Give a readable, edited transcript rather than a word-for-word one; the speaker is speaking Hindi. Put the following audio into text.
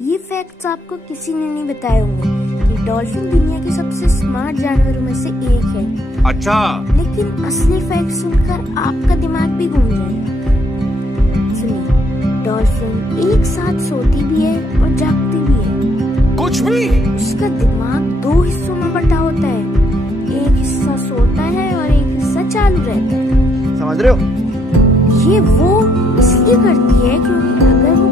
ये फैक्ट्स आपको किसी ने नहीं बताए होंगे कि डॉल्फिन दुनिया के सबसे स्मार्ट जानवरों में से एक है। अच्छा, लेकिन असली फैक्ट सुनकर आपका दिमाग भी घूम जाएगा। सुनिए, डॉल्फिन एक साथ सोती भी है और जागती भी है। कुछ भी? उसका दिमाग 2 हिस्सों में बटा होता है, एक हिस्सा सोता है और एक हिस्सा चालू रहता है। समझ रहे हो? ये वो इसलिए करती है क्योंकि अगर वो